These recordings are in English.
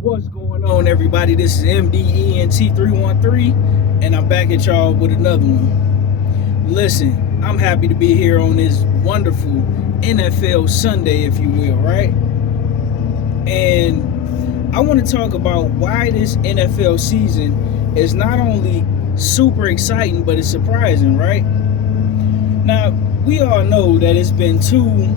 What's going on, everybody? This is MDENT313, and I'm back at y'all with another one. Listen, I'm happy to be here on this wonderful NFL Sunday, if you will, right? And I want to talk about why this NFL season is not only super exciting, but it's surprising, right? Now, we all know that it's been two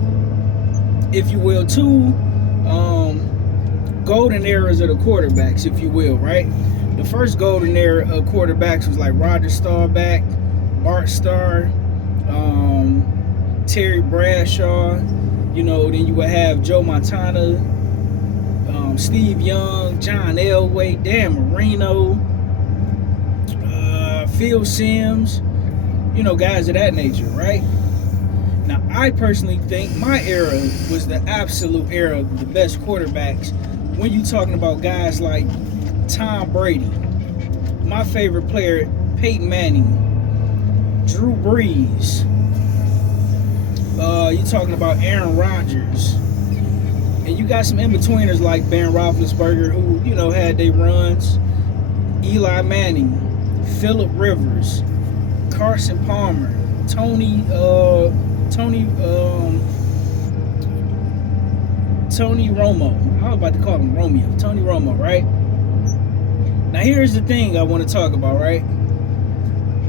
golden eras of the quarterbacks, if you will, right? The first golden era of quarterbacks was like Roger Staubach, Bart Starr, Terry Bradshaw. Then you would have Joe Montana, Steve Young, John Elway, Dan Marino, Phil Simms. Guys of that nature, right? Now, I personally think my era was the absolute era of the best quarterbacks when you're talking about guys like Tom Brady, my favorite player, Peyton Manning, Drew Brees, you're talking about Aaron Rodgers, and you got some in-betweeners like Ben Roethlisberger who, had their runs, Eli Manning, Phillip Rivers, Carson Palmer, Tony Romo. I was about to call him Romeo. Tony Romo, right? Now, here's the thing I want to talk about, right?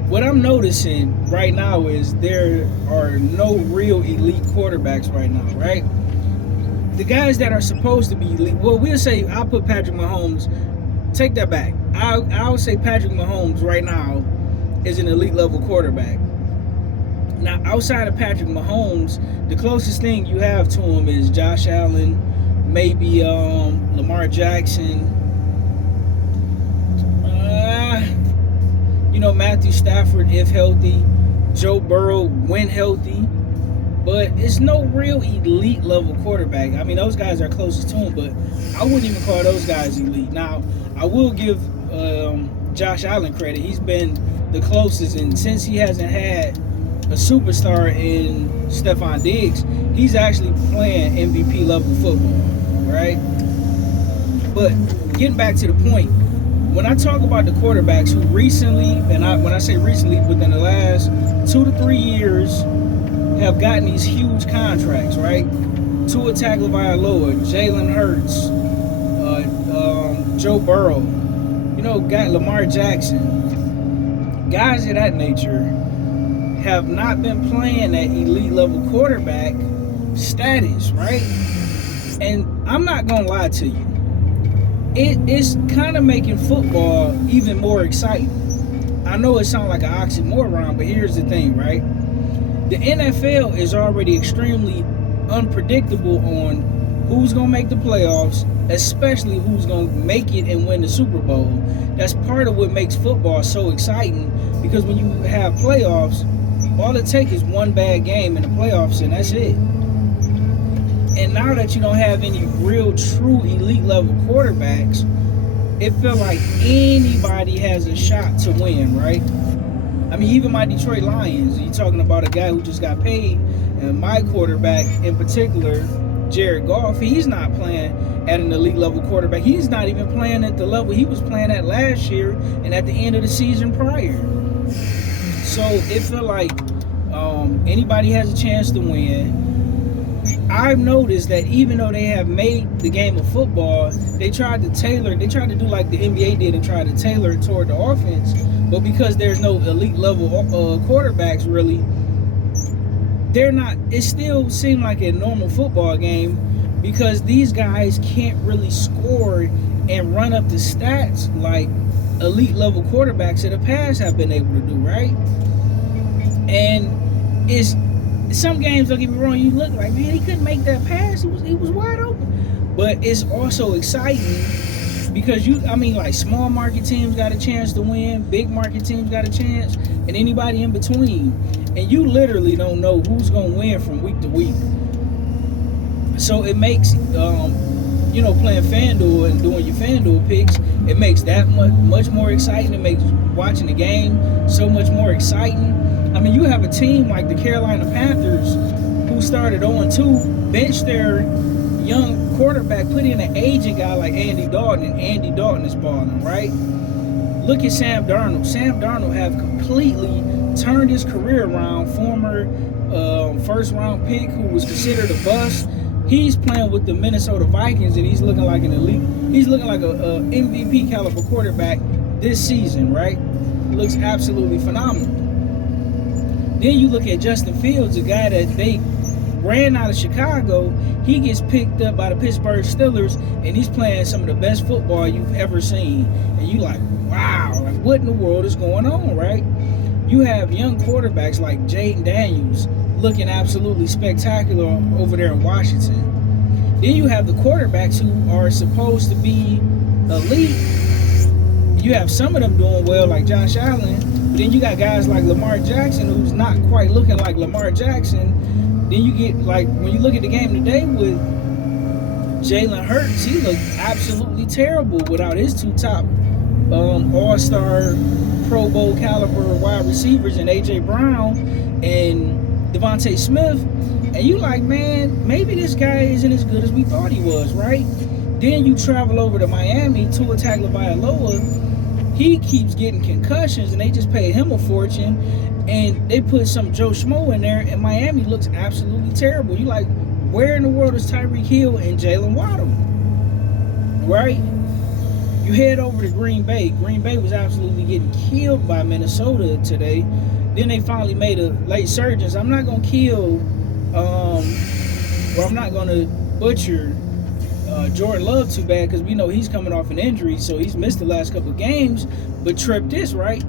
What I'm noticing right now is there are no real elite quarterbacks right now, right? The guys that are supposed to be elite, well, we'll say, I'll put Patrick Mahomes, take that back. I'll say Patrick Mahomes right now is an elite level quarterback. Now, outside of Patrick Mahomes, the closest thing you have to him is Josh Allen, maybe Lamar Jackson, Matthew Stafford if healthy, Joe Burrow when healthy, but it's no real elite level quarterback. I mean, those guys are closest to him, but I wouldn't even call those guys elite. Now, I will give Josh Allen credit. He's been the closest, and since he hasn't had a superstar in Stephon Diggs, he's actually playing MVP level football, right? But getting back to the point, when I talk about the quarterbacks who recently, and when I say recently, within the last 2 to 3 years, have gotten these huge contracts, right? Tua Tagovailoa, Jalen Hurts, Joe Burrow, got Lamar Jackson, guys of that nature have not been playing at elite level quarterback status, right? And I'm not gonna lie to you, it's kind of making football even more exciting. I know it sounds like an oxymoron, but here's the thing, right? The NFL is already extremely unpredictable on who's gonna make the playoffs, especially who's gonna make it and win the Super Bowl. That's part of what makes football so exciting, because when you have playoffs, all it takes is one bad game in the playoffs, and that's it. And now that you don't have any real true elite level quarterbacks, it feels like anybody has a shot to win, right? I mean, even my Detroit Lions, you're talking about a guy who just got paid, and my quarterback in particular, Jared Goff, he's not playing at an elite level quarterback. He's not even playing at the level he was playing at last year and at the end of the season prior. So it felt like anybody has a chance to win. I've noticed that even though they have made the game of football, they tried to do like the NBA did and try to tailor it toward the offense. But because there's no elite level quarterbacks really, it still seemed like a normal football game, because these guys can't really score and run up the stats like elite level quarterbacks in the past have been able to do, right? And it's some games, don't get me wrong, you look like, man, he couldn't make that pass. He was wide open. But it's also exciting because small market teams got a chance to win, big market teams got a chance, and anybody in between. And you literally don't know who's going to win from week to week. So it makes, playing FanDuel and doing your FanDuel picks, it makes that much more exciting. It makes watching the game so much more exciting. I mean, you have a team like the Carolina Panthers who started 0-2, benched their young quarterback, put in an aging guy like Andy Dalton, and Andy Dalton is balling, right? Look at Sam Darnold. Sam Darnold have completely turned his career around. Former first-round pick who was considered a bust. He's playing with the Minnesota Vikings, and he's looking like an elite. He's looking like a MVP caliber quarterback this season, right? Looks absolutely phenomenal. Then you look at Justin Fields, a guy that they ran out of Chicago. He gets picked up by the Pittsburgh Steelers, and he's playing some of the best football you've ever seen. And you like, wow, like what in the world is going on, right? You have young quarterbacks like Jaden Daniels looking absolutely spectacular over there in Washington. Then you have the quarterbacks who are supposed to be elite. You have some of them doing well, like Josh Allen. But then you got guys like Lamar Jackson, who's not quite looking like Lamar Jackson. Then you get, like, when you look at the game today with Jalen Hurts, he looked absolutely terrible without his two top all-star Pro Bowl caliber wide receivers and A.J. Brown and Devontae Smith. And you like, man, maybe this guy isn't as good as we thought he was, right? Then you travel over to Miami, Tua Tagovailoa. He keeps getting concussions, and they just paid him a fortune. And they put some Joe Schmo in there, and Miami looks absolutely terrible. You like, where in the world is Tyreek Hill and Jalen Waddle? Right? You head over to Green Bay. Green Bay was absolutely getting killed by Minnesota today. Then they finally made a late surge. I'm not going to kill, I'm not going to butcher Jordan Love too bad, because we know he's coming off an injury, so he's missed the last couple of games. But trip this, right?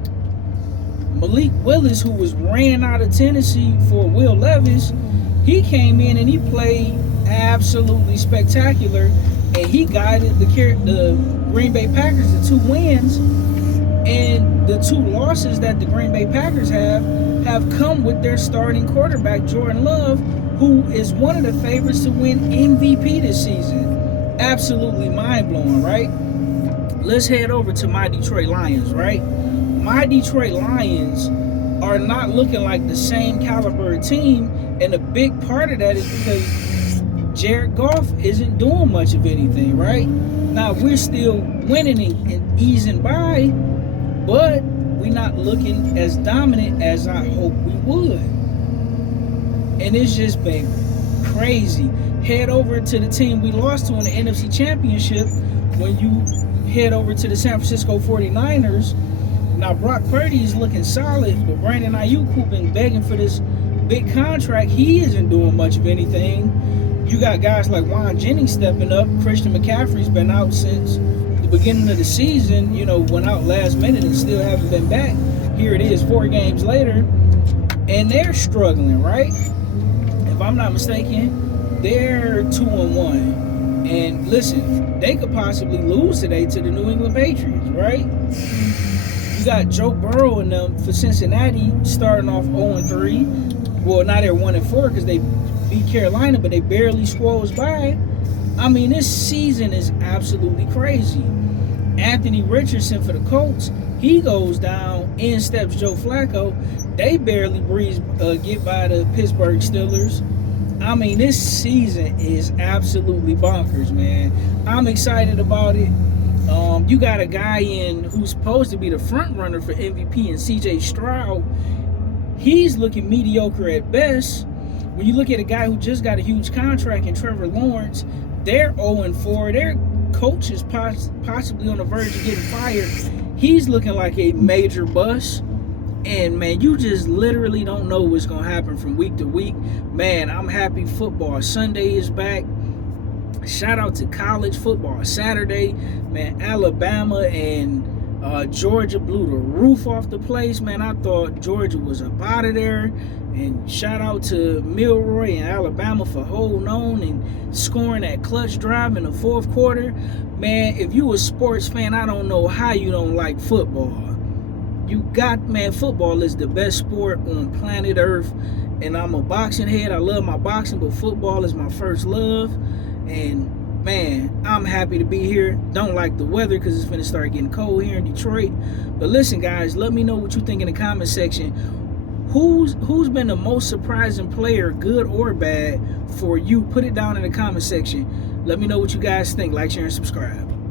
Malik Willis, who was ran out of Tennessee for Will Levis, he came in and he played absolutely spectacular, and he guided the Green Bay Packers to 2 wins. And the 2 losses that the Green Bay Packers have come with their starting quarterback, Jordan Love, who is one of the favorites to win MVP this season. Absolutely mind-blowing, right? Let's head over to my Detroit Lions, right? My Detroit Lions are not looking like the same caliber team, and a big part of that is because Jared Goff isn't doing much of anything, right? Now, we're still winning and easing by, but we're not looking as dominant as I hope we would. And it's just been crazy. Head over to the team we lost to in the NFC Championship. When you head over to the San Francisco 49ers, now Brock Purdy is looking solid, but Brandon Ayuk, who's been begging for this big contract, he isn't doing much of anything. You got guys like Juan Jennings stepping up. Christian McCaffrey's been out since the beginning of the season, went out last minute and still haven't been back. Here it is 4 games later, and they're struggling, right? If I'm not mistaken, they're 2-1. And listen, they could possibly lose today to the New England Patriots, right? You got Joe Burrow and them for Cincinnati starting off 0-3. Well, now they're 1-4 because they beat Carolina, but they barely squeezed by. I mean, this season is absolutely crazy. Anthony Richardson for the Colts, he goes down. In steps Joe Flacco. They barely get by the Pittsburgh Steelers. I mean, this season is absolutely bonkers, man. I'm excited about it. You got a guy who's supposed to be the front runner for MVP, and C.J. Stroud. He's looking mediocre at best. When you look at a guy who just got a huge contract in Trevor Lawrence, they're 0-4. Their coach is possibly on the verge of getting fired. He's looking like a major bust. And, man, you just literally don't know what's going to happen from week to week. Man, I'm happy football Sunday is back. Shout out to college football Saturday. Man, Alabama and Georgia blew the roof off the place. Man, I thought Georgia was up out of there. And shout out to Milroy and Alabama for holding on and scoring that clutch drive in the 4th quarter. Man, if you a sports fan, I don't know how you don't like football. Football is the best sport on planet Earth. And I'm a boxing head. I love my boxing, but football is my first love. And, man, I'm happy to be here. Don't like the weather because it's going to start getting cold here in Detroit. But listen, guys, let me know what you think in the comment section. Who's been the most surprising player, good or bad, for you? Put it down in the comment section. Let me know what you guys think. Like, share, and subscribe.